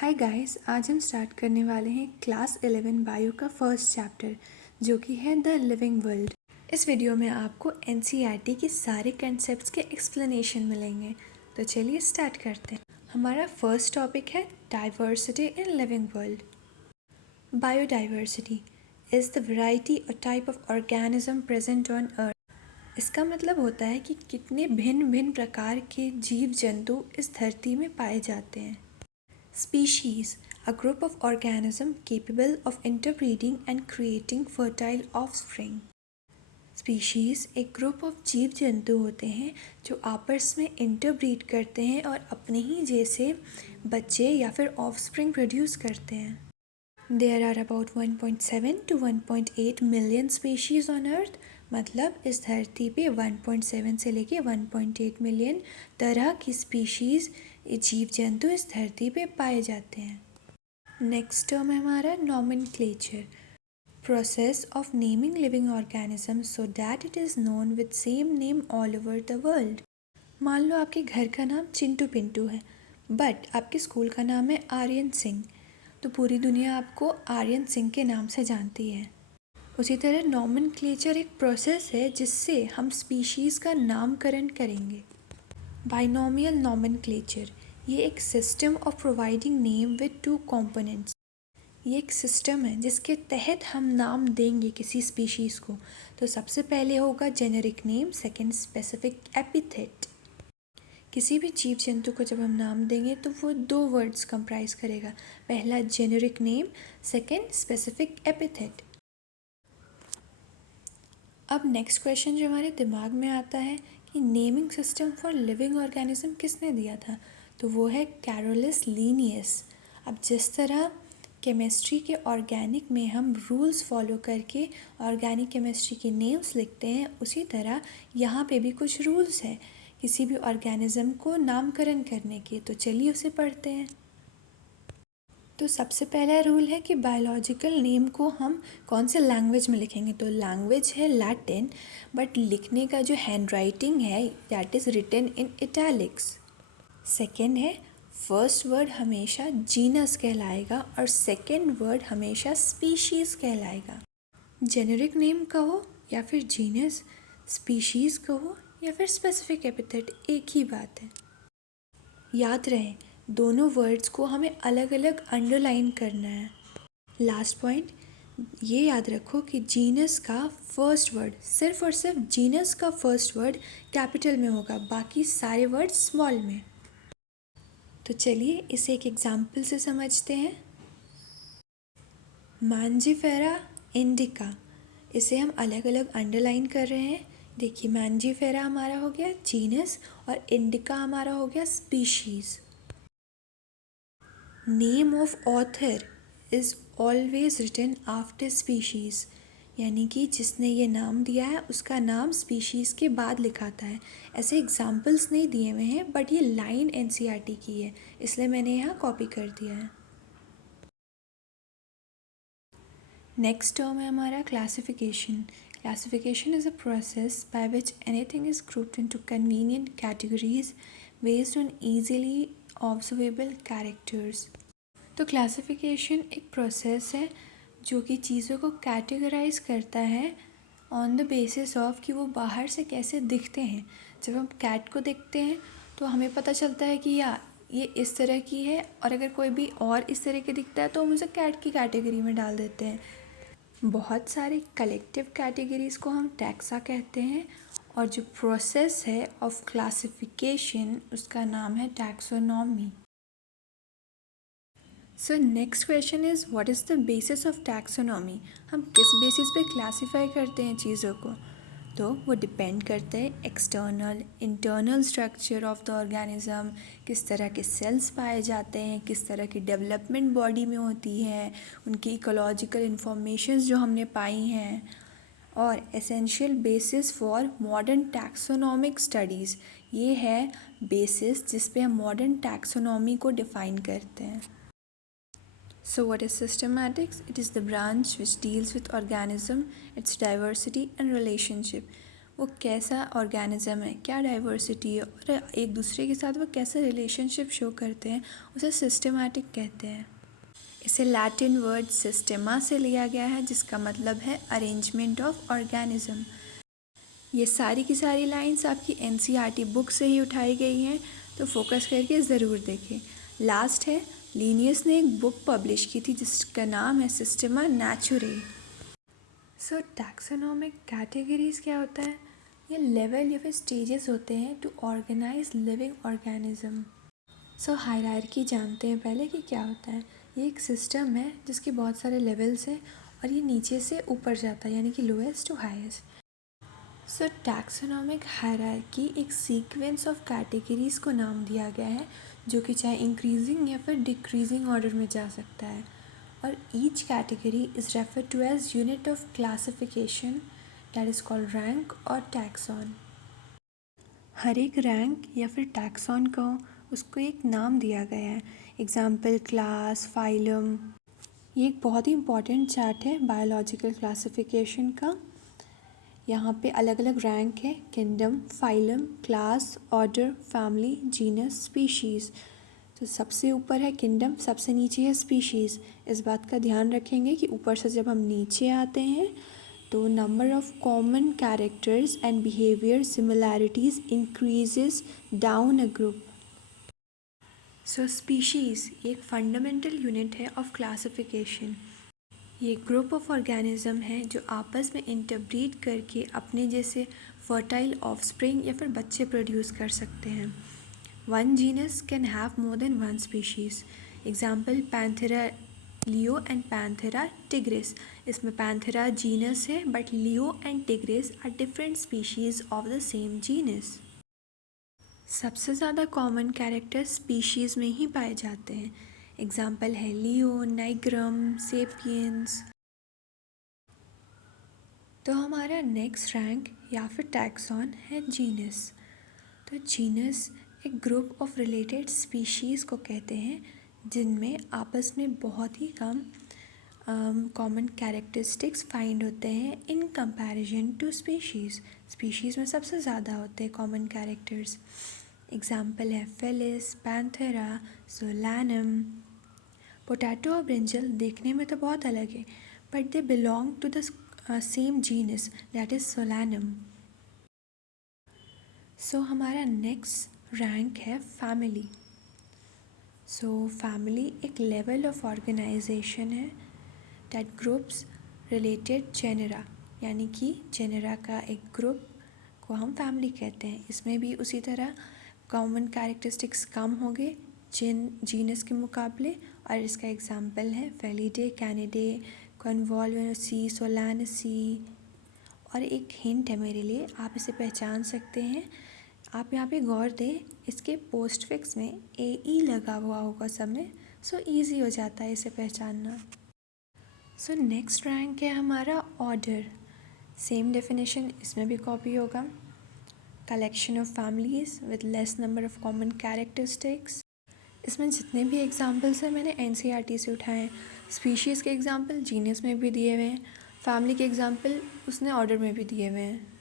Hi guys, आज हम start करने वाले हैं क्लास 11 बायो का फर्स्ट चैप्टर जो कि है द लिविंग वर्ल्ड। इस वीडियो में आपको एनसीईआरटी के सारे कंसेप्ट्स के एक्सप्लेनेशन मिलेंगे। तो चलिए स्टार्ट करते हैं। हमारा फर्स्ट टॉपिक है diversity in living world. Biodiversity is the variety और type of organism present on earth. इसका मतलब होता है कि कितने भिन्न भिन्न प्रकार के जीव जंतु इस धरती में पाए जाते हैं। Species, a group of organisms capable of interbreeding and creating fertile offspring. Species एक ग्रुप ऑफ जीव जंतु होते हैं जो आपस में इंटरब्रीड करते हैं और अपने ही जैसे बच्चे या फिर ऑफस्प्रिंग प्रोड्यूस करते हैं। There are about 1.7 to 1.8 million species on earth। मतलब इस धरती पे 1.7 से लेके 1.8 मिलियन तरह की स्पीशीज़ जीव जंतु इस धरती पे पाए जाते हैं। नेक्स्ट टर्म है हमारा nomenclature, process of naming living organism so that it is known with same name all over the world. मान लो आपके घर का नाम चिंटू पिंटू है बट आपके स्कूल का नाम है आर्यन सिंह, तो पूरी दुनिया आपको आर्यन सिंह के नाम से जानती है। उसी तरह नॉमेनक्लेचर एक प्रोसेस है जिससे हम स्पीशीज़ का नामकरण करेंगे। बाइनोमियल नॉमेनक्लेचर ये एक system of providing name with two components. ये एक सिस्टम है जिसके तहत हम नाम देंगे किसी स्पीशीज़ को। तो सबसे पहले होगा generic name, second specific epithet. किसी भी जीव जंतु को जब हम नाम देंगे तो वो दो वर्ड्स कंप्राइज करेगा, पहला generic name, second specific epithet. अब नेक्स्ट क्वेश्चन जो हमारे दिमाग में आता है कि naming system for living organism किसने दिया था, तो वो है कैरोलस लीनियस। अब जिस तरह केमिस्ट्री के ऑर्गेनिक में हम रूल्स फॉलो करके ऑर्गेनिक केमिस्ट्री के नेम्स लिखते हैं, उसी तरह यहाँ पे भी कुछ रूल्स हैं किसी भी ऑर्गेनिज्म को नामकरण करने के। तो चलिए उसे पढ़ते हैं। तो सबसे पहला रूल है कि बायोलॉजिकल नेम को हम कौन से लैंग्वेज में लिखेंगे। तो लैंग्वेज है लैटिन, बट लिखने का जो हैंड राइटिंग है that is written in italics. Second है फर्स्ट वर्ड हमेशा जीनस कहलाएगा और सेकेंड वर्ड हमेशा स्पीशीज़ कहलाएगा। जेनेरिक नेम कहो या फिर जीनस, स्पीशीज़ कहो या फिर स्पेसिफिक एपिथेट, एक ही बात है। याद रहे दोनों वर्ड्स को हमें अलग अलग अंडरलाइन करना है। लास्ट पॉइंट ये याद रखो कि जीनस का फर्स्ट वर्ड सिर्फ और सिर्फ जीनस का फर्स्ट वर्ड कैपिटल में होगा, बाकी सारे वर्ड स्मॉल में। तो चलिए इसे एक एग्जाम्पल से समझते हैं। मैंजीफेरा इंडिका, इसे हम अलग अलग अंडरलाइन कर रहे हैं। देखिए मैंजीफेरा हमारा हो गया जीनस और इंडिका हमारा हो गया species. Name of author is always written after species, यानी कि जिसने ये नाम दिया है उसका नाम स्पीशीज़ के बाद लिखाता है। ऐसे एग्जाम्पल्स नहीं दिए हुए हैं बट ये लाइन एनसीईआरटी की है, इसलिए मैंने यहाँ कॉपी कर दिया है। नेक्स्ट टर्म है हमारा classification. Classification is a process by which anything is grouped into convenient categories based on easily observable characters. तो क्लासिफिकेशन एक प्रोसेस है जो कि चीज़ों को कैटेगराइज करता है ऑन द बेसिस ऑफ कि वो बाहर से कैसे दिखते हैं। जब हम कैट को देखते हैं तो हमें पता चलता है कि ये इस तरह की है, और अगर कोई भी और इस तरह के दिखता है तो हम उसे कैट की कैटेगरी में डाल देते हैं। बहुत सारे कलेक्टिव कैटेगरीज़ को हम टैक्सा कहते हैं, और जो प्रोसेस है ऑफ क्लासिफिकेशन उसका नाम है taxonomy. So next question is what is the basis of taxonomy. हम किस बेसिस पे क्लासीफाई करते हैं चीज़ों को, तो वो डिपेंड करते हैं external internal structure of the organism, किस तरह के सेल्स पाए जाते हैं, किस तरह की डेवलपमेंट बॉडी में होती है, उनकी इकोलॉजिकल इंफॉर्मेशंस जो हमने पाई हैं, और essential basis for modern taxonomic studies. ये है बेसिस जिस पे हम मॉडर्न टैक्सोनॉमी को डिफ़ाइन करते हैं। So what is systematics? It is the branch which deals with organism, its diversity and relationship. वो कैसा ऑर्गेनिज्म है, क्या डाइवर्सिटी है और एक दूसरे के साथ वो कैसे रिलेशनशिप शो करते हैं, उसे सिस्टमैटिक कहते हैं। इसे लैटिन वर्ड सिस्टेमा से लिया गया है, जिसका मतलब है अरेंजमेंट ऑफ ऑर्गेनिज्म। ये सारी की सारी लाइंस आपकी एनसीईआरटी बुक से ही उठाई गई हैं, तो फोकस करके ज़रूर देखें। लास्ट है, लीनियस ने एक बुक पब्लिश की थी जिसका नाम है सिस्टेमा नेचुरे। सो टैक्सोनॉमिक कैटेगरीज क्या होता है? ये लेवल या फिर स्टेजेस होते हैं to organize living organism. So hierarchy जानते हैं पहले कि क्या होता है। ये एक सिस्टम है जिसके बहुत सारे लेवल्स हैं और ये नीचे से ऊपर जाता है, यानी कि lowest to highest. So taxonomic hierarchy एक सीक्वेंस ऑफ कैटेगरीज को नाम दिया गया है, जो कि चाहे इंक्रीजिंग या फिर डिक्रीजिंग ऑर्डर में जा सकता है। और each category is refer to as unit of classification that is called rank और टैक्सॉन। हर एक रैंक या फिर टैक्सॉन को उसको एक नाम दिया गया है। Example class, phylum. ये एक बहुत ही इम्पॉर्टेंट चार्ट है बायोलॉजिकल क्लासिफिकेशन का। यहाँ पे अलग अलग रैंक है: kingdom, phylum, class, order, family, genus, species. तो सबसे ऊपर है किंगडम, सबसे नीचे है स्पीशीज़। इस बात का ध्यान रखेंगे कि ऊपर से जब हम नीचे आते हैं तो number of common characters and behaviour similarities increases down a group. So species एक फंडामेंटल यूनिट है ऑफ क्लासिफिकेशन। ये ग्रुप ऑफ ऑर्गेनिज्म है जो आपस में इंटरब्रीड करके अपने जैसे फर्टाइल ऑफस्प्रिंग या फिर बच्चे प्रोड्यूस कर सकते हैं। One genus can have more than one species. Example Panthera leo and Panthera tigris. इसमें पैंथेरा जीनस है but leo and tigris are different species of the same genus. सबसे ज़्यादा कॉमन कैरेक्टर स्पीशीज़ में ही पाए जाते हैं। एग्जाम्पल है लियो, nigrum, sapiens. तो हमारा नेक्स्ट रैंक या फिर टैक्सॉन है जीनस। तो जीनस एक ग्रुप ऑफ रिलेटेड स्पीशीज़ को कहते हैं जिनमें आपस में बहुत ही कम कॉमन कैरेक्टरिस्टिक्स फाइंड होते हैं in comparison to species. Species में सबसे ज़्यादा होते हैं कॉमन कैरेक्टर्स। एग्जाम्पल है फेलिस, पैंथेरा, सोलैनम। पोटैटो और ब्रिंजल देखने में तो बहुत अलग है, but they belong to the same genus that is Solanum. So हमारा नेक्स्ट रैंक है फैमिली। सो फैमिली एक लेवल ऑफ ऑर्गेनाइजेशन है दैट ग्रुप्स रिलेटेड जेनरा, यानी कि जेनरा का एक ग्रुप को हम फैमिली कहते हैं। इसमें भी उसी तरह कॉमन कैरेक्टरिस्टिक्स कम होंगे जीनस के मुकाबले, और इसका एग्जांपल है फेलिडे, कैनिडे, कॉन्वॉल्वेसी, सोलानेसी। और एक हिंट है मेरे लिए, आप इसे पहचान सकते हैं। आप यहाँ पे गौर दें, इसके पोस्टफिक्स में AE लगा हुआ होगा सब में, सो ईजी हो जाता है इसे पहचानना। सो नेक्स्ट रैंक है हमारा ऑर्डर। सेम डेफिनेशन इसमें भी कॉपी होगा। Collection of families with less number of common characteristics. इसमें जितने भी एग्जांपल्स हैं मैंने NCERT से उठाए हैं। स्पीशीज़ के एग्जांपल जीनस में भी दिए हुए हैं, फैमिली के एग्जांपल उसने ऑर्डर में भी दिए हुए हैं।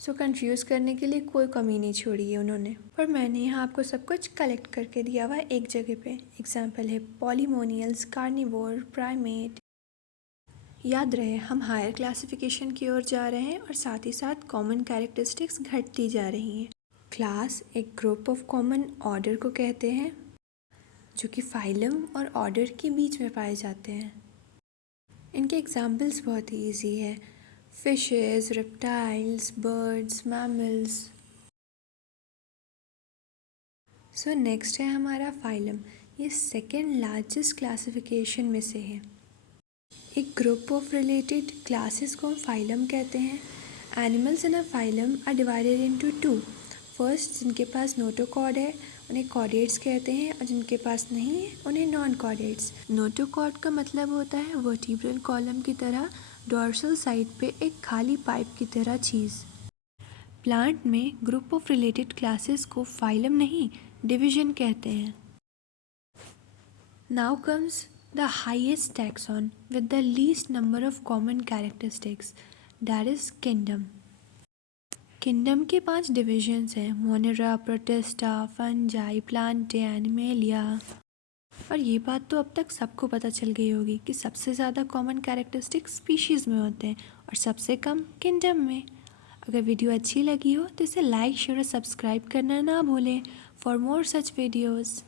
सो कंफ्यूज करने के लिए कोई कमी नहीं छोड़ी है उन्होंने, पर मैंने यहाँ आपको सब कुछ कलेक्ट करके दिया हुआ है एक जगह पे। एग्जांपल है पॉलीमोनियल्स, कार्निवोर, प्राइमेट। याद रहे हम हायर क्लासिफिकेशन की ओर जा रहे हैं और साथ ही साथ कॉमन कैरेक्टरिस्टिक्स घटती जा रही हैं। क्लास एक ग्रुप ऑफ कॉमन ऑर्डर को कहते हैं जो कि फाइलम और ऑर्डर के बीच में पाए जाते हैं। इनके एग्जाम्पल्स बहुत ही ईजी है: fishes, reptiles, birds, mammals. So next है हमारा फाइलम। ये सेकेंड लार्जेस्ट क्लासिफिकेशन में से है। एक ग्रुप ऑफ रिलेटेड क्लासेस को हम फाइलम कहते हैं। Animals in a phylum are divided into two. First, जिनके पास नोटोकॉर्ड है उन्हें कॉर्डेट्स कहते हैं, और जिनके पास नहीं है उन्हें नॉन कॉर्डेट्स। नोटोकॉर्ड का मतलब होता है वर्टिब्रल कॉलम की तरह डॉर्सल साइड पे एक खाली पाइप की तरह चीज़। प्लांट में ग्रुप ऑफ रिलेटेड क्लासेस को फाइलम नहीं, डिवीजन कहते हैं। Now comes the highest taxon with the least number of common characteristics, that is kingdom. Kingdom के 5 डिविजन्स हैं: Monera, protista, fungi, Plantae, animalia. और ये बात तो अब तक सबको पता चल गई होगी कि सबसे ज़्यादा कॉमन कैरेक्टरिस्टिक्स स्पीशीज़ में होते हैं और सबसे कम किंगडम में। अगर वीडियो अच्छी लगी हो तो इसे लाइक, शेयर और सब्सक्राइब करना ना भूलें फॉर मोर सच वीडियोज़।